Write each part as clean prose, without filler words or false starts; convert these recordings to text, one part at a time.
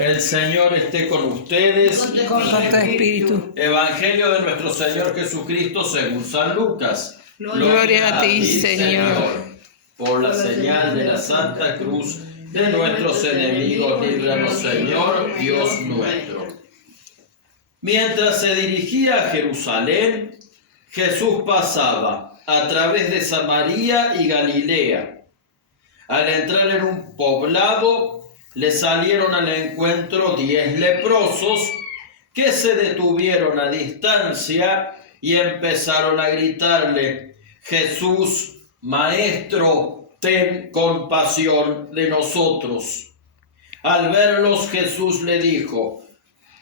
El Señor esté con ustedes. Y con tu espíritu. Evangelio de nuestro Señor Jesucristo según San Lucas. Gloria a ti, Señor. Por la señal de la Santa Cruz de nuestros enemigos, líbranos, Señor, Dios nuestro. Mientras se dirigía a Jerusalén, Jesús pasaba a través de Samaria y Galilea. Al entrar en un poblado, le salieron al encuentro 10 leprosos que se detuvieron a distancia y empezaron a gritarle: Jesús, Maestro, ten compasión de nosotros. Al verlos, Jesús le dijo: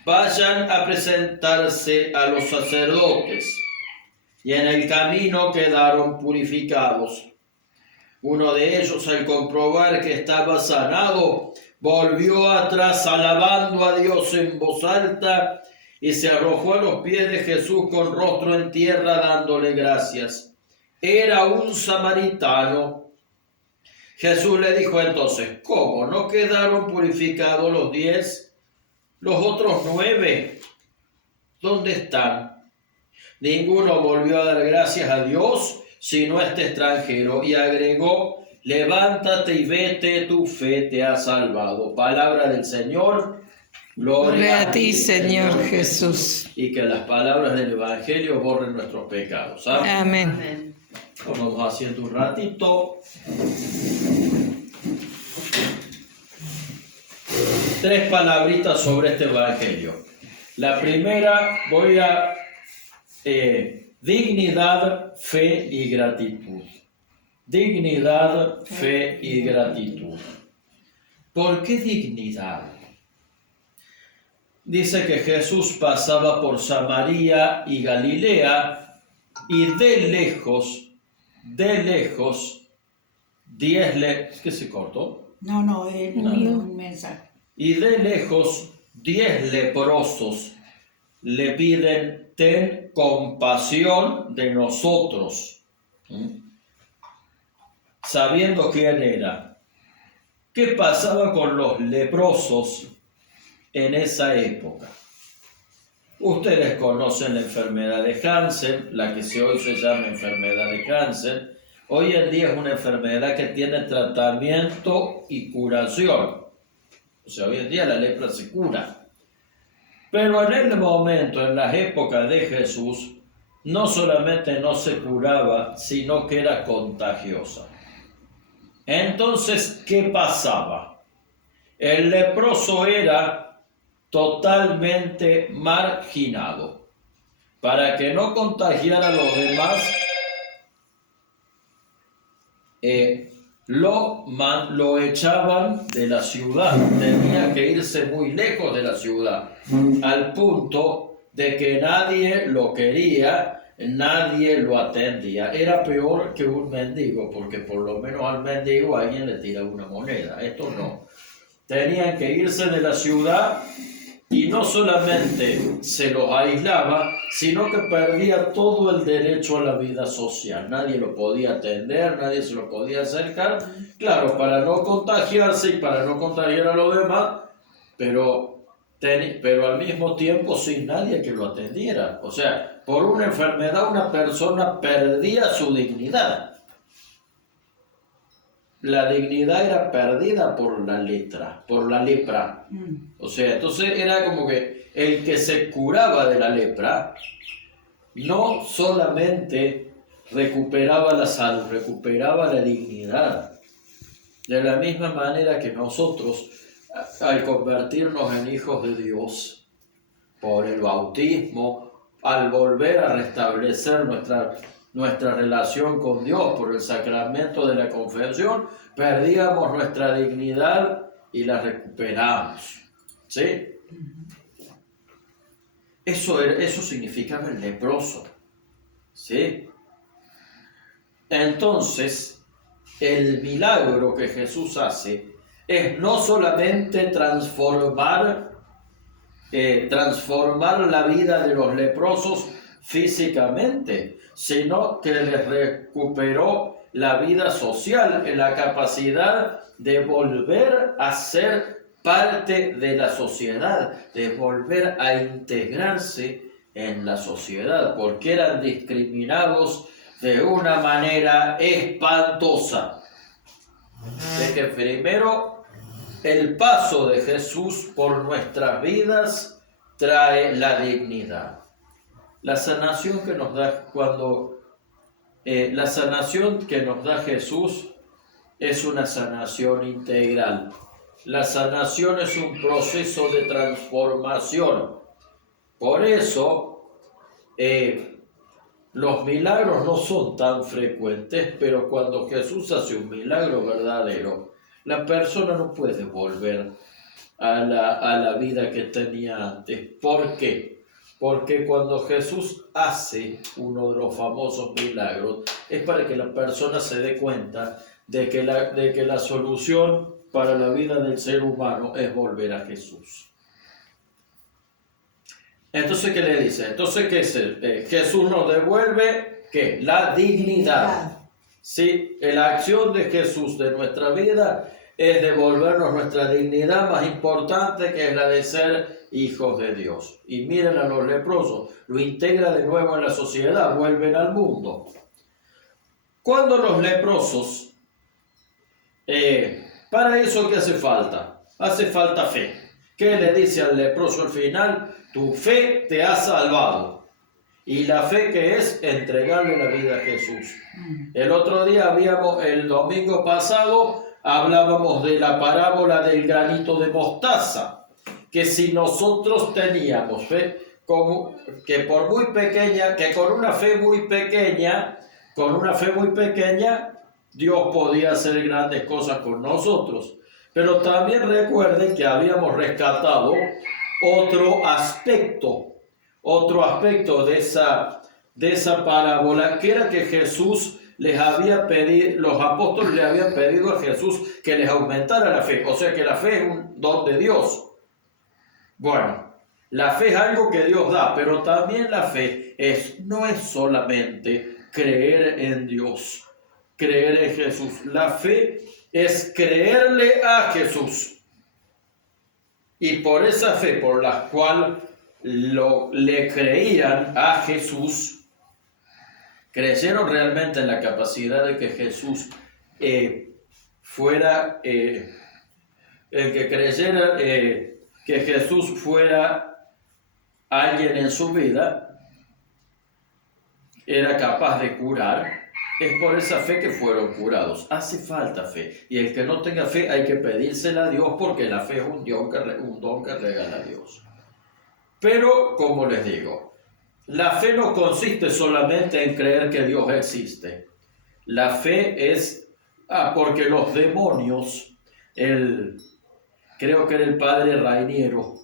vayan a presentarse a los sacerdotes. Y en el camino quedaron purificados. Uno de ellos, al comprobar que estaba sanado, volvió atrás alabando a Dios en voz alta y se arrojó a los pies de Jesús con rostro en tierra dándole gracias. Era un samaritano. Jesús le dijo entonces: ¿cómo no quedaron purificados los 10? ¿Los otros 9? ¿Dónde están? Ninguno volvió a dar gracias a Dios sino este extranjero, y agregó: levántate y vete, tu fe te ha salvado. Palabra del Señor. Gloria a ti, Señor Jesús. Y que las palabras del Evangelio borren nuestros pecados. Amén. Vamos haciendo un ratito. 3 palabritas sobre este Evangelio. La primera, voy a dignidad, fe y gratitud. Dignidad, fe y gratitud. ¿Por qué dignidad? Dice que Jesús pasaba por Samaria y Galilea y de lejos, 10 ¿qué se cortó? No, es un mensaje. Y de lejos 10 leprosos le piden: ten compasión de nosotros. Sabiendo quién era. ¿Qué pasaba con los leprosos en esa época? Ustedes conocen la enfermedad de Hansen, la que hoy se llama enfermedad de Hansen. Hoy en día es una enfermedad que tiene tratamiento y curación. O sea, hoy en día la lepra se cura. Pero en el momento, en las épocas de Jesús, no solamente no se curaba, sino que era contagiosa. Entonces, ¿qué pasaba? El leproso era totalmente marginado. Para que no contagiara a los demás, lo echaban de la ciudad. Tenía que irse muy lejos de la ciudad, al punto de que nadie lo quería, nadie lo atendía. Era peor que un mendigo, porque por lo menos al mendigo alguien le tira una moneda. Esto no. Tenían que irse de la ciudad, y no solamente se los aislaba, sino que perdía todo el derecho a la vida social. Nadie lo podía atender, nadie se lo podía acercar, claro, para no contagiarse y para no contagiar a los demás, pero al mismo tiempo sin nadie que lo atendiera. O sea, por una enfermedad una persona perdía su dignidad. La dignidad era perdida por la lepra. O sea, entonces era como que el que se curaba de la lepra no solamente recuperaba la salud, recuperaba la dignidad. De la misma manera que nosotros, al convertirnos en hijos de Dios por el bautismo, al volver a restablecer nuestra relación con Dios por el sacramento de la confesión, perdíamos nuestra dignidad y la recuperamos. ¿Sí? Eso significaba el leproso. ¿Sí? Entonces, el milagro que Jesús hace es no solamente transformar la vida de los leprosos físicamente, sino que les recuperó la vida social, la capacidad de volver a ser parte de la sociedad, de volver a integrarse en la sociedad, porque eran discriminados de una manera espantosa. De que primero el paso de Jesús por nuestras vidas trae la dignidad. La sanación que nos da la sanación que nos da Jesús es una sanación integral. La sanación es un proceso de transformación. Por eso, los milagros no son tan frecuentes, pero cuando Jesús hace un milagro verdadero, la persona no puede volver a la vida que tenía antes. ¿Por qué? Porque cuando Jesús hace uno de los famosos milagros, es para que la persona se dé cuenta de que la solución para la vida del ser humano es volver a Jesús. Entonces, ¿qué le dice? Entonces, ¿qué es? Jesús nos devuelve, ¿qué? La dignidad. ¿Sí? La acción de Jesús de nuestra vida es devolvernos nuestra dignidad más importante, que es la de ser hijos de Dios. Y miren a los leprosos, lo integra de nuevo en la sociedad, vuelven al mundo. Cuando los leprosos, para eso, ¿qué hace falta? Hace falta fe. ¿Qué le dice al leproso al final? Tu fe te ha salvado. Y la fe, que es entregarle la vida a Jesús. El otro día el domingo pasado, hablábamos de la parábola del granito de mostaza, que si nosotros teníamos fe, que por muy pequeña, que con una fe muy pequeña, Dios podía hacer grandes cosas con nosotros. Pero también recuerden que habíamos rescatado otro aspecto de esa parábola, que era que Jesús los apóstoles le habían pedido a Jesús que les aumentara la fe, o sea que la fe es un don de Dios. Bueno, la fe es algo que Dios da, pero también la fe no es solamente creer en Dios, creer en Jesús. La fe es creerle a Jesús. Y por esa fe por la cual le creían a Jesús, creyeron realmente en la capacidad de que Jesús fuera, el que creyera que Jesús fuera alguien en su vida, era capaz de curar. Es por esa fe que fueron curados. Hace falta fe. Y el que no tenga fe hay que pedírsela a Dios, porque la fe es un don que regala Dios. Pero, como les digo, la fe no consiste solamente en creer que Dios existe. La fe es, porque los demonios, creo que era el padre Rainiero,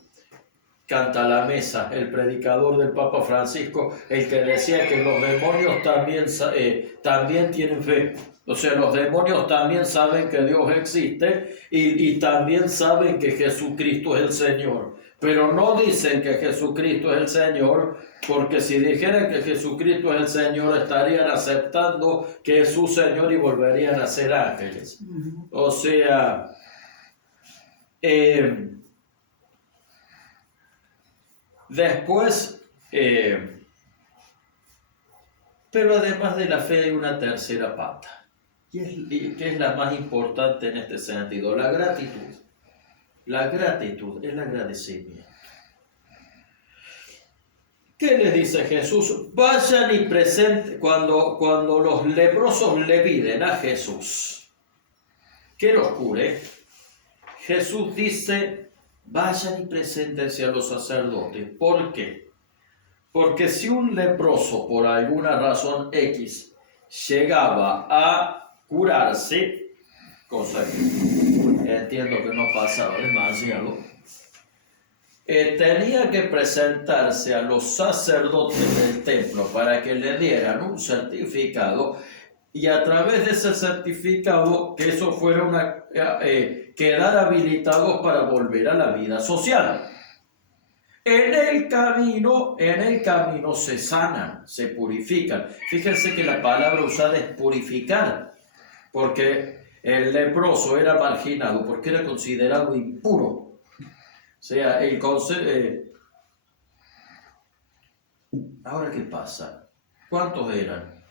Canta la Mesa, el predicador del Papa Francisco, el que decía que los demonios también tienen fe. O sea, los demonios también saben que Dios existe y también saben que Jesucristo es el Señor. Pero no dicen que Jesucristo es el Señor, porque si dijeran que Jesucristo es el Señor, estarían aceptando que es su Señor y volverían a ser ángeles. O sea, después, pero además de la fe hay una tercera pata, que es la más importante en este sentido, la gratitud. La gratitud, el agradecimiento. ¿Qué les dice Jesús? Vayan y presenten, cuando los leprosos le piden a Jesús que los cure, Jesús dice, vayan y preséntense a los sacerdotes. ¿Por qué? Porque si un leproso, por alguna razón X, llegaba a curarse, cosa que entiendo que no pasaba demasiado, tenía que presentarse a los sacerdotes del templo para que le dieran un certificado, y a través de ese certificado que eso fuera quedar habilitados para volver a la vida social. En el camino se sanan, se purifican. Fíjense que la palabra usada es purificar, porque El leproso era marginado porque era considerado impuro. O sea, ahora, ¿qué pasa? ¿Cuántos eran?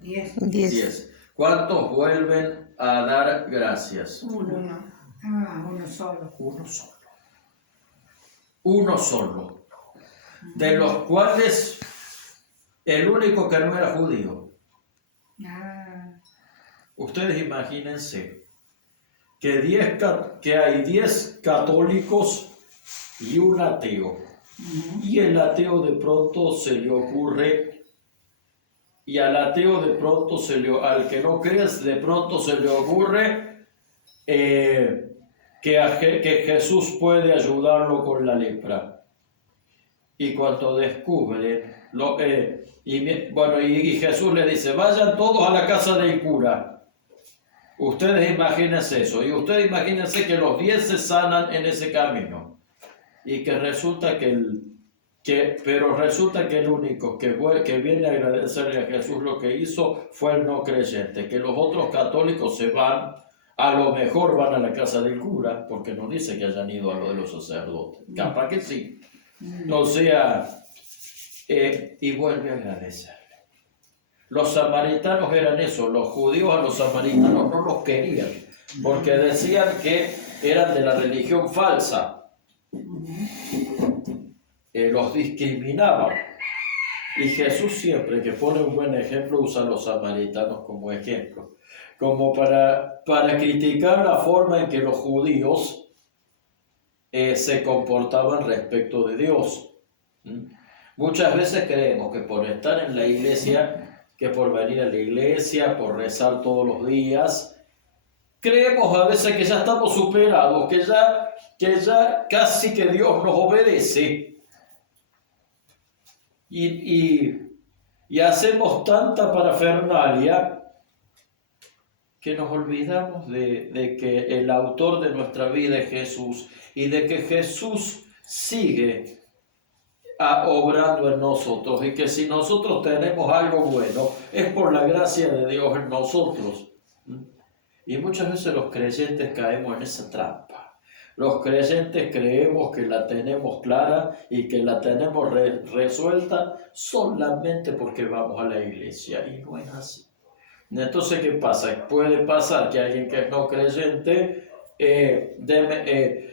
10. 10. ¿Cuántos vuelven a dar gracias? Uno solo. Uno solo. De los cuales el único que no era judío. Ustedes imagínense que hay 10 católicos y un ateo. Y el ateo de pronto se le ocurre, y al ateo de pronto al que no crees, de pronto se le ocurre que Jesús puede ayudarlo con la lepra. Y cuando descubre, y Jesús le dice, vayan todos a la casa del cura. Ustedes imagínense eso, y ustedes imagínense que los 10 se sanan en ese camino. Y que resulta pero resulta que el único que viene a agradecerle a Jesús lo que hizo fue el no creyente, que los otros católicos se van, a lo mejor van a la casa del cura, porque no dice que hayan ido a lo de los sacerdotes, capaz que sí. O sea, y vuelve a agradecerle. Los samaritanos eran eso, los judíos a los samaritanos no los querían, porque decían que eran de la religión falsa. Los discriminaban. Y Jesús siempre que pone un buen ejemplo usa a los samaritanos como ejemplo, como para criticar la forma en que los judíos se comportaban respecto de Dios. Muchas veces creemos que por estar en la iglesia, que por venir a la iglesia, por rezar todos los días, creemos a veces que ya estamos superados, que ya casi que Dios nos obedece. Y hacemos tanta parafernalia que nos olvidamos de que el autor de nuestra vida es Jesús y de que Jesús sigue obrando en nosotros y que si nosotros tenemos algo bueno es por la gracia de Dios en nosotros. Y muchas veces los creyentes caemos en esa trampa. Los creyentes creemos que la tenemos clara y que la tenemos resuelta solamente porque vamos a la iglesia, y no es así. Entonces, ¿qué pasa? Puede pasar que alguien que es no creyente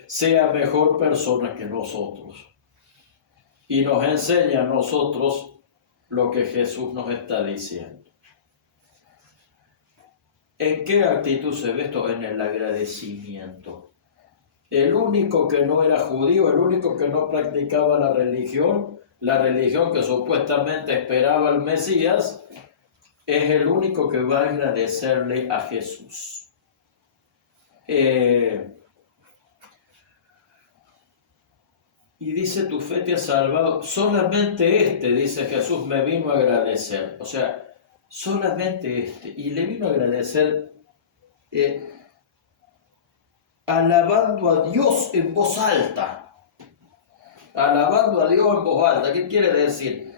sea mejor persona que nosotros y nos enseña a nosotros lo que Jesús nos está diciendo. ¿En qué actitud se ve esto? En el agradecimiento. El único que no era judío, el único que no practicaba la religión que supuestamente esperaba el Mesías, es el único que va a agradecerle a Jesús. Y dice, tu fe te ha salvado. Solamente dice Jesús, me vino a agradecer. O sea, solamente Y le vino a agradecer alabando a Dios en voz alta. Alabando a Dios en voz alta. ¿Qué quiere decir?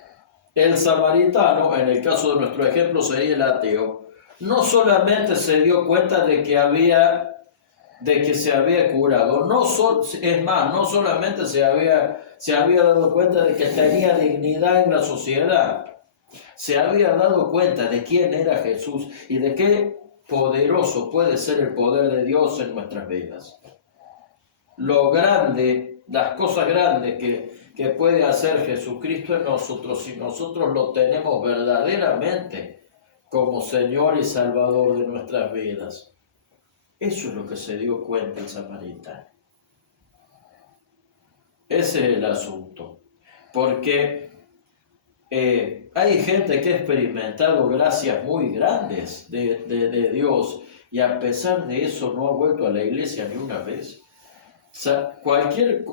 El samaritano, en el caso de nuestro ejemplo sería el ateo, no solamente se dio cuenta de que se había curado, no solamente se había dado cuenta de que tenía dignidad en la sociedad, se había dado cuenta de quién era Jesús y de qué poderoso puede ser el poder de Dios en nuestras vidas. Las cosas grandes que puede hacer Jesucristo en nosotros, si nosotros lo tenemos verdaderamente como Señor y Salvador de nuestras vidas. Eso es lo que se dio cuenta el samaritano. Ese es el asunto. Porque hay gente que ha experimentado gracias muy grandes de Dios y a pesar de eso no ha vuelto a la iglesia ni una vez. O sea, cualquier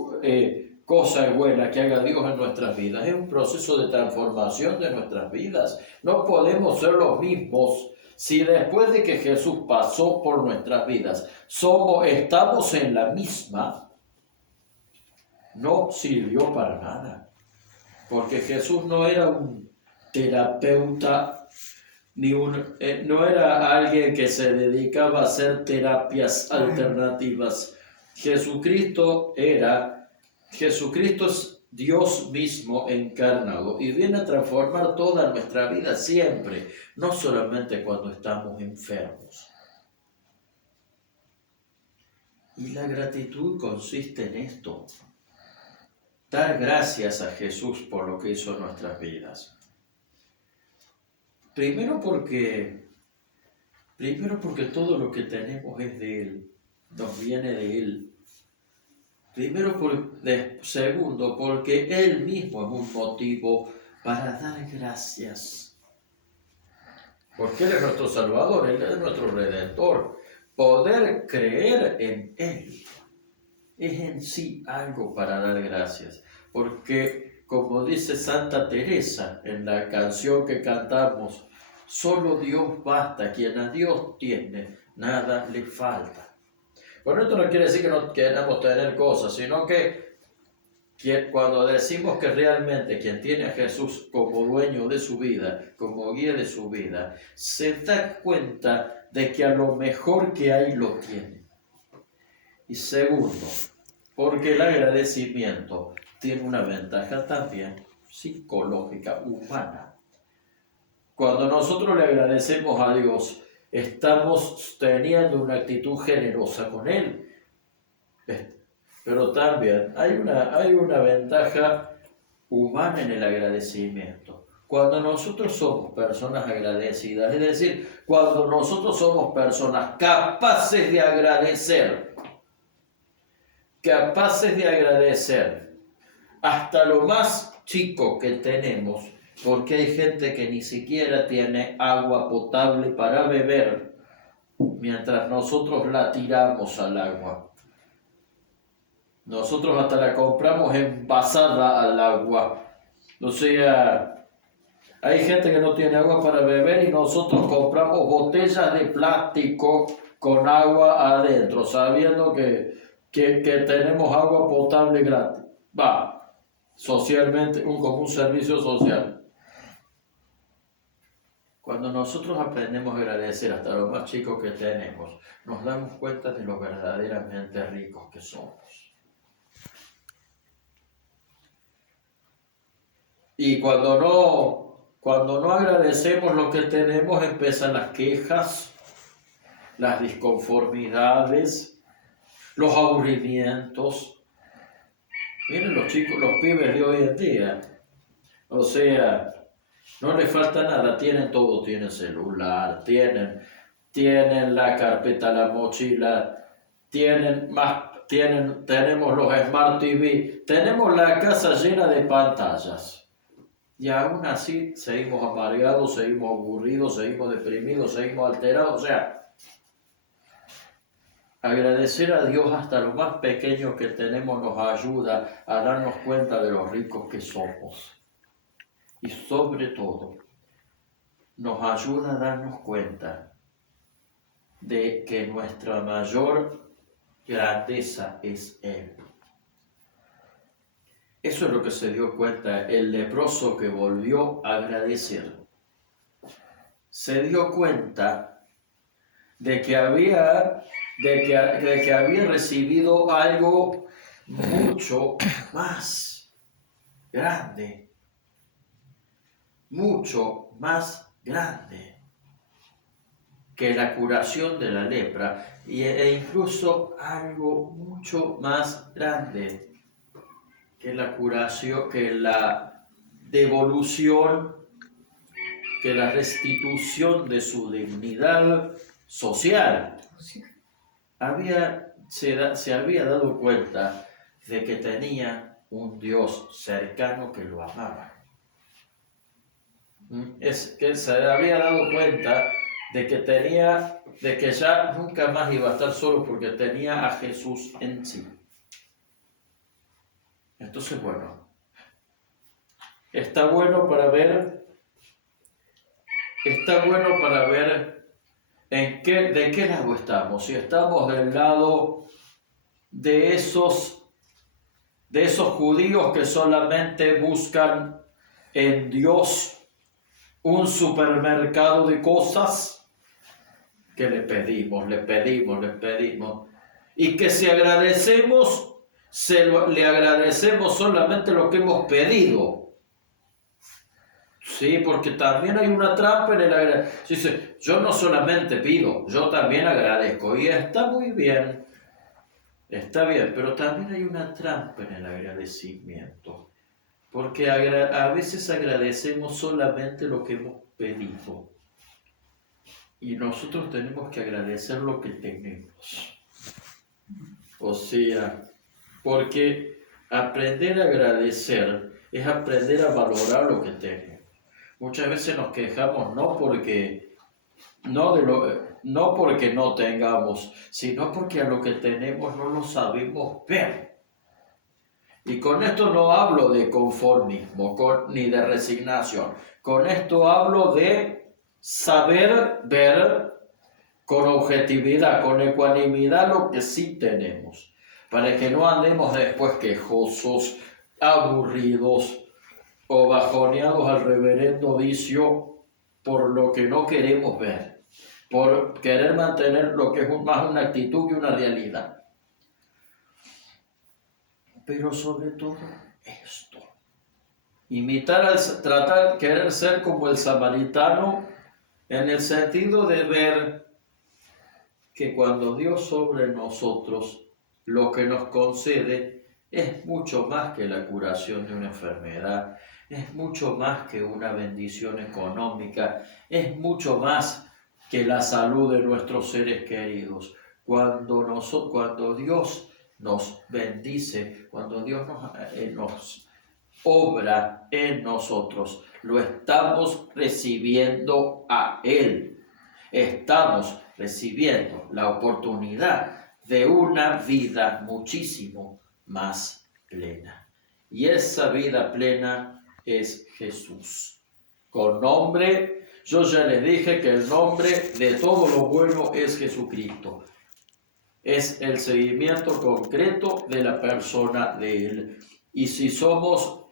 cosa buena que haga Dios en nuestras vidas es un proceso de transformación de nuestras vidas. No podemos ser los mismos si después de que Jesús pasó por nuestras vidas estamos en la misma. No sirvió para nada. Porque Jesús no era un terapeuta no era alguien que se dedicaba a hacer terapias alternativas. Jesucristo es Dios mismo encarnado y viene a transformar toda nuestra vida siempre, no solamente cuando estamos enfermos. Y la gratitud consiste en esto: dar gracias a Jesús por lo que hizo en nuestras vidas. Primero porque todo lo que tenemos es de Él, nos viene de Él. Segundo, porque Él mismo es un motivo para dar gracias. Porque Él es nuestro Salvador, Él es nuestro Redentor. Poder creer en Él es en sí algo para dar gracias. Porque, como dice Santa Teresa en la canción que cantamos, solo Dios basta, quien a Dios tiene, nada le falta. Bueno, esto no quiere decir que no queramos tener cosas, sino que cuando decimos que realmente quien tiene a Jesús como dueño de su vida, como guía de su vida, se da cuenta de que a lo mejor que hay lo tiene. Y segundo, porque el agradecimiento tiene una ventaja también psicológica, humana. Cuando nosotros le agradecemos a Dios, estamos teniendo una actitud generosa con Él. Pero también hay una ventaja humana en el agradecimiento. Cuando nosotros somos personas agradecidas, es decir, cuando nosotros somos personas capaces de agradecer hasta lo más chico que tenemos, porque hay gente que ni siquiera tiene agua potable para beber, mientras nosotros la tiramos al agua. Nosotros hasta la compramos envasada al agua. O sea, hay gente que no tiene agua para beber y nosotros compramos botellas de plástico con agua adentro, sabiendo que tenemos agua potable gratis. Socialmente, como un servicio social. Cuando nosotros aprendemos a agradecer hasta lo más chico que tenemos, nos damos cuenta de lo verdaderamente ricos que somos. Y cuando no agradecemos lo que tenemos, empiezan las quejas, las disconformidades, los aburrimientos. Miren los pibes de hoy en día. O sea, no les falta nada, tienen todo, tienen celular, tienen la carpeta, la mochila, tenemos los Smart TV, tenemos la casa llena de pantallas. Y aún así seguimos amargados, seguimos aburridos, seguimos deprimidos, seguimos alterados. O sea, agradecer a Dios hasta lo más pequeño que tenemos nos ayuda a darnos cuenta de lo ricos que somos. Y sobre todo, nos ayuda a darnos cuenta de que nuestra mayor grandeza es Él. Eso es lo que se dio cuenta el leproso que volvió a agradecer. Se dio cuenta de que había recibido algo mucho más grande. Mucho más grande que la curación de la lepra e incluso algo mucho más grande que la curación, que la devolución, que la restitución de su dignidad social. Se había dado cuenta de que tenía un Dios cercano que lo amaba. Es que se había dado cuenta de que ya nunca más iba a estar solo porque tenía a Jesús en sí. Entonces, bueno, está bueno para ver de qué lado estamos. Si estamos del lado de esos judíos que solamente buscan en Dios un supermercado de cosas que le pedimos. Y que si agradecemos, le agradecemos solamente lo que hemos pedido. Sí, porque también hay una trampa en el agradecimiento. Dice, yo no solamente pido, yo también agradezco. Y está muy bien, está bien, pero también hay una trampa en el agradecimiento. Porque a veces agradecemos solamente lo que hemos pedido. Y nosotros tenemos que agradecer lo que tenemos. O sea, porque aprender a agradecer es aprender a valorar lo que tenemos. Muchas veces nos quejamos no porque no tengamos, sino porque a lo que tenemos no lo sabemos ver. Y con esto no hablo de conformismo ni de resignación. Con esto hablo de saber ver con objetividad, con ecuanimidad lo que sí tenemos. Para que no andemos después quejosos, aburridos o bajoneados al reverendo vicio por lo que no queremos ver, por querer mantener lo que es más una actitud que una realidad. Pero sobre todo esto, querer ser como el samaritano en el sentido de ver que cuando Dios obra en nosotros, lo que nos concede es mucho más que la curación de una enfermedad, es mucho más que una bendición económica, es mucho más que la salud de nuestros seres queridos. Cuando Dios nos bendice, cuando Dios nos obra en nosotros, lo estamos recibiendo a Él. Estamos recibiendo la oportunidad de una vida muchísimo más plena. Y esa vida plena es Jesús. Con nombre, yo ya les dije que el nombre de todo lo bueno es Jesucristo. Es el seguimiento concreto de la persona de Él. Y si somos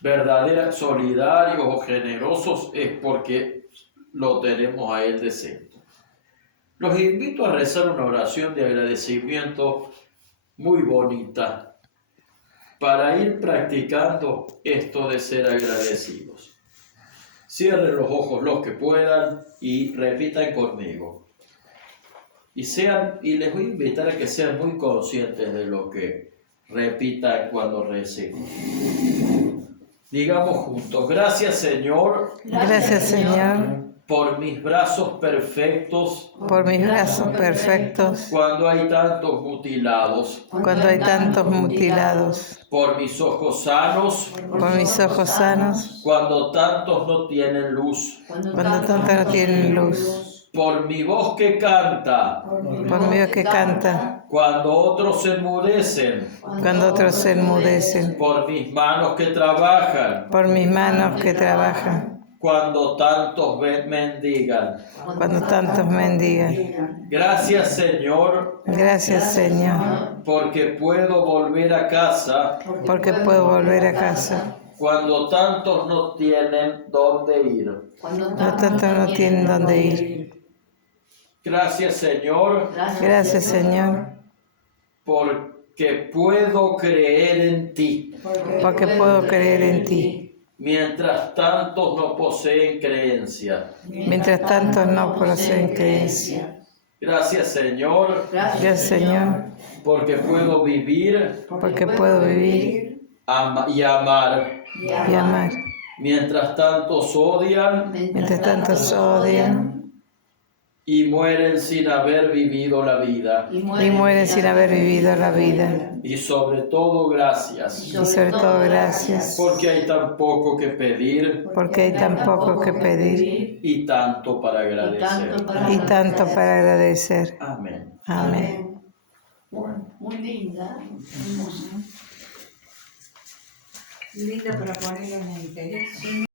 verdaderos, solidarios o generosos, es porque lo tenemos a Él de centro. Los invito a rezar una oración de agradecimiento muy bonita para ir practicando esto de ser agradecidos. Cierren los ojos los que puedan y repitan conmigo. Y les voy a invitar a que sean muy conscientes de lo que repitan cuando recen. Digamos juntos, gracias Señor. Gracias, Señor, Por mis brazos perfectos. por mis brazos perfectos, Cuando hay tantos mutilados. cuando hay tantos mutilados, Por mis ojos sanos. por mis ojos sanos, Cuando tantos no tienen luz. cuando tantos no tienen luz, Por mi voz que canta. por mi voz que canta, Cuando otros se enmudecen. cuando otros se enmudecen, Por mis manos que trabajan. por mis manos que trabajan, Cuando tantos mendigan. cuando tantos mendigan. Gracias Señor, Gracias, Señor, porque puedo volver a casa porque puedo volver a casa, cuando tantos no tienen dónde ir. cuando tantos no tienen dónde ir. Gracias Señor, Gracias, Señor, porque puedo creer en ti, porque puedo creer en ti, mientras tantos no poseen creencia. mientras tantos no poseen creencia. Gracias Señor, Gracias, Señor, porque puedo vivir porque puedo vivir y amar, y amar, mientras tantos odian mientras tantos odian y mueren sin haber vivido la vida. y mueren sin haber vivido la vida. Y sobre todo gracias, Y sobre todo gracias, porque hay tan poco que pedir porque hay tan poco que pedir y tanto para agradecer. y tanto para agradecer. Amén. Amén. Muy linda. Linda para ponerlo en el interés.